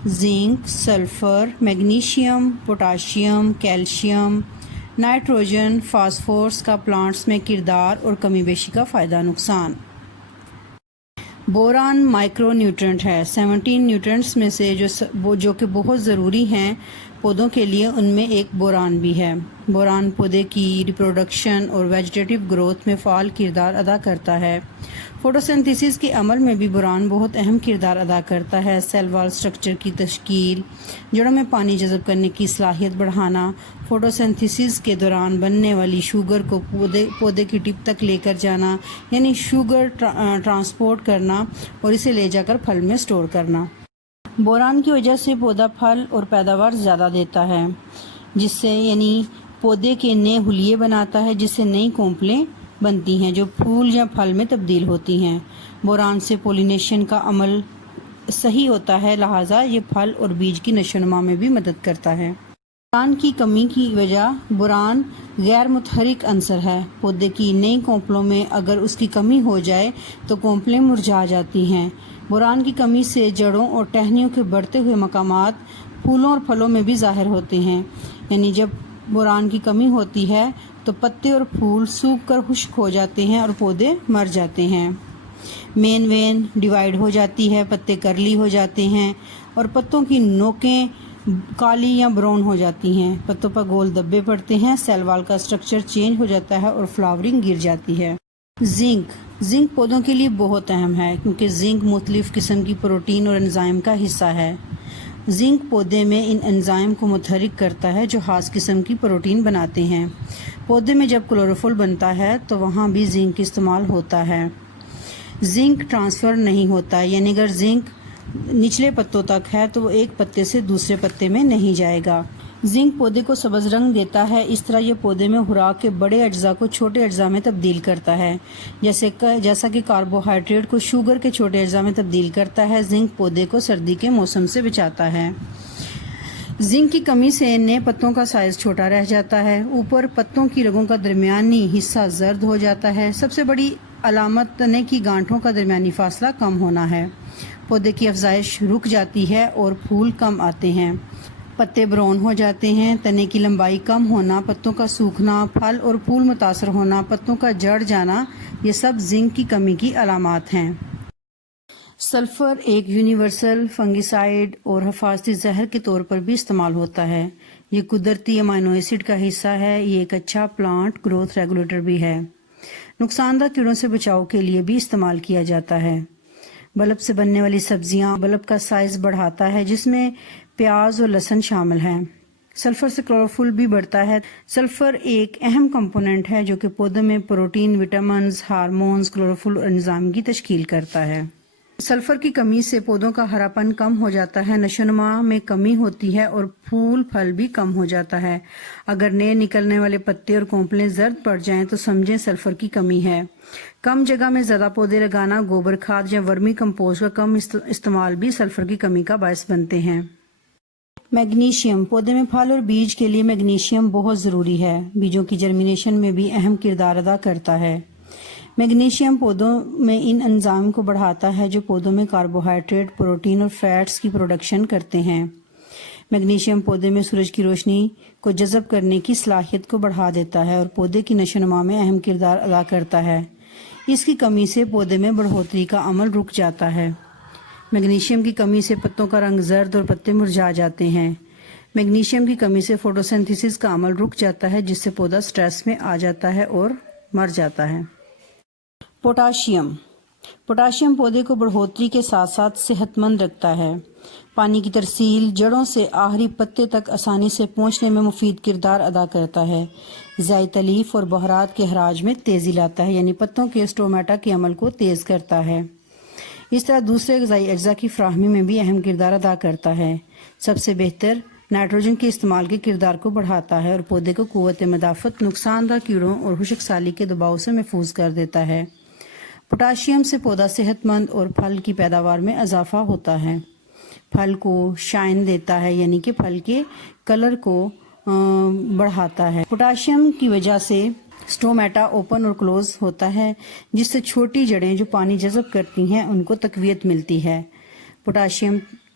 Zinc, sulphur, magnesium, potassium, calcium, nitrogen, phosphorus کا plants میں کردار اور کمی بیشی کا فائدہ نقصان۔ بوران مائکرو نیوٹرینٹ ہے۔ 17 نیوٹرینٹس میں سے جو کہ بہت ضروری ہیں پودوں کے لیے، ان میں ایک بوران بھی ہے۔ بوران پودے کی ریپروڈکشن اور ویجیٹیٹو گروتھ میں فعال کردار ادا کرتا ہے۔ فوٹوسنتھیسس کے عمل میں بھی بوران بہت اہم کردار ادا کرتا ہے۔ سیل وال سٹرکچر کی تشکیل، جڑوں میں پانی جذب کرنے کی صلاحیت بڑھانا، فوٹوسنتھیسس کے دوران بننے والی شوگر کو پودے کی ٹپ تک لے کر جانا، یعنی شوگر ٹرانسپورٹ کرنا اور اسے لے جا کر پھل میں سٹور کرنا۔ بوران کی وجہ سے پودا پھل اور پیداوار زیادہ دیتا ہے، جس سے یعنی پودے کے نئے حلیے بناتا ہے، جس سے نئی کونپلیں بنتی ہیں جو پھول یا پھل میں تبدیل ہوتی ہیں۔ بوران سے پولینیشن کا عمل صحیح ہوتا ہے، لہٰذا یہ پھل اور بیج کی نشو و نما میں بھی مدد کرتا ہے۔ بوران کی کمی کی وجہ بوران غیر متحرک عنصر ہے۔ پودے کی نئی کونپلوں میں اگر اس کی کمی ہو جائے تو کونپلیں مرجھا جاتی ہیں۔ بوران کی کمی سے جڑوں اور ٹہنیوں کے بڑھتے ہوئے مقامات پھولوں اور پھلوں میں بھی ظاہر ہوتے ہیں، یعنی جب بوران کی کمی ہوتی ہے تو پتے اور پھول سوکھ کر خشک ہو جاتے ہیں اور پودے مر جاتے ہیں۔ مین وین ڈیوائیڈ ہو جاتی ہے، پتے کرلی ہو جاتے ہیں اور پتوں کی نوکیں کالی یا براؤن ہو جاتی ہیں، پتوں پر گول دبے پڑتے ہیں، سیل وال کا سٹرکچر چینج ہو جاتا ہے اور فلاورنگ گر جاتی ہے۔ زنک پودوں کے لیے بہت اہم ہے کیونکہ زنک مختلف قسم کی پروٹین اور انزائم کا حصہ ہے۔ زنک پودے میں ان انزائم کو متحرک کرتا ہے جو خاص قسم کی پروٹین بناتے ہیں۔ پودے میں جب کلوروفل بنتا ہے تو وہاں بھی زنک استعمال ہوتا ہے۔ زنک ٹرانسفر نہیں ہوتا، یعنی اگر زنک نچلے پتوں تک ہے تو وہ ایک پتے سے دوسرے پتے میں نہیں جائے گا۔ زنک پودے کو سبز رنگ دیتا ہے، اس طرح یہ پودے میں خوراک کے بڑے اجزاء کو چھوٹے اجزاء میں تبدیل کرتا ہے، جیسا کہ کاربوہائیڈریٹ کو شوگر کے چھوٹے اجزاء میں تبدیل کرتا ہے۔ زنک پودے کو سردی کے موسم سے بچاتا ہے۔ زنک کی کمی سے نئے پتوں کا سائز چھوٹا رہ جاتا ہے، اوپر پتوں کی رگوں کا درمیانی حصہ زرد ہو جاتا ہے۔ سب سے بڑی علامت تنے کی گانٹھوں کا درمیانی فاصلہ کم ہونا ہے۔ پودے کی افزائش رک جاتی ہے اور پھول کم آتے ہیں، پتے براؤن ہو جاتے ہیں، تنے کی لمبائی کم ہونا، پتوں کا سوکھنا، پھل اور پھول متاثر ہونا، پتوں کا جڑ جانا، یہ سب زنک کی کمی کی علامات ہیں۔ سلفر ایک یونیورسل فنگیسائیڈ اور حفاظتی زہر کے طور پر بھی استعمال ہوتا ہے۔ یہ قدرتی امائنو ایسڈ کا حصہ ہے۔ یہ ایک اچھا پلانٹ گروتھ ریگولیٹر بھی ہے۔ نقصان دہ کیڑوں سے بچاؤ کے لیے بھی استعمال کیا جاتا ہے۔ بلب سے بننے والی سبزیاں بلب کا سائز بڑھاتا ہے، جس میں پیاز اور لہسن شامل ہیں۔ سلفر سے کلوروفل بھی بڑھتا ہے۔ سلفر ایک اہم کمپوننٹ ہے جو کہ پودوں میں پروٹین، وٹامنز، ہارمونز، کلوروفل اور انزائم کی تشکیل کرتا ہے۔ سلفر کی کمی سے پودوں کا ہرا پن کم ہو جاتا ہے، نشو و نما میں کمی ہوتی ہے اور پھول پھل بھی کم ہو جاتا ہے۔ اگر نئے نکلنے والے پتے اور کونپلیں زرد پڑ جائیں تو سمجھیں سلفر کی کمی ہے۔ کم جگہ میں زیادہ پودے لگانا، گوبر کھاد یا ورمی کمپوسٹ کا کم استعمال بھی سلفر کی کمی کا باعث بنتے ہیں۔ میگنیشیم پودے میں پھل اور بیج کے لیے میگنیشیم بہت ضروری ہے، بیجوں کی جرمینیشن میں بھی اہم کردار ادا کرتا ہے۔ میگنیشیم پودوں میں ان انزائم کو بڑھاتا ہے جو پودوں میں کاربوہائیڈریٹ، پروٹین اور فیٹس کی پروڈکشن کرتے ہیں۔ میگنیشیم پودے میں سورج کی روشنی کو جذب کرنے کی صلاحیت کو بڑھا دیتا ہے اور پودے کی نشو و نما میں اہم کردار ادا کرتا ہے۔ اس کی کمی سے پودے میں بڑھوتری کا عمل رک جاتا ہے۔ میگنیشیم کی کمی سے پتوں کا رنگ زرد اور پتے مرجھا جاتے ہیں۔ میگنیشیم کی کمی سے فوٹوسنتھیسس کا عمل رک جاتا ہے، جس سے پودا سٹریس میں آ جاتا ہے اور مر جاتا ہے۔ پوٹاشیم پودے کو بڑھوتری کے ساتھ ساتھ صحت مند رکھتا ہے۔ پانی کی ترسیل جڑوں سے آخری پتے تک آسانی سے پہنچنے میں مفید کردار ادا کرتا ہے۔ ضائع تلیف اور بہارات کے اخراج میں تیزی لاتا ہے، یعنی پتوں کے اسٹومیٹا کے عمل کو تیز کرتا ہے۔ اس طرح دوسرے غذائی اجزاء کی فراہمی میں بھی اہم کردار ادا کرتا ہے۔ سب سے بہتر نائٹروجن کے استعمال کے کردار کو بڑھاتا ہے اور پودے کو قوت مدافعت، نقصان دہ کیڑوں اور خشک سالی کے دباؤ سے محفوظ کر دیتا ہے۔ پوٹاشیم سے پودا صحت مند اور پھل کی پیداوار میں اضافہ ہوتا ہے۔ پھل کو شائن دیتا ہے، یعنی کہ پھل کے کلر کو بڑھاتا ہے۔ پوٹاشیم کی وجہ سے سٹومیٹا اوپن اور کلوز ہوتا ہے، جس سے چھوٹی جڑیں جو پانی جذب کرتی ہیں ان کو تقویت ملتی ہے۔ پوٹاشیم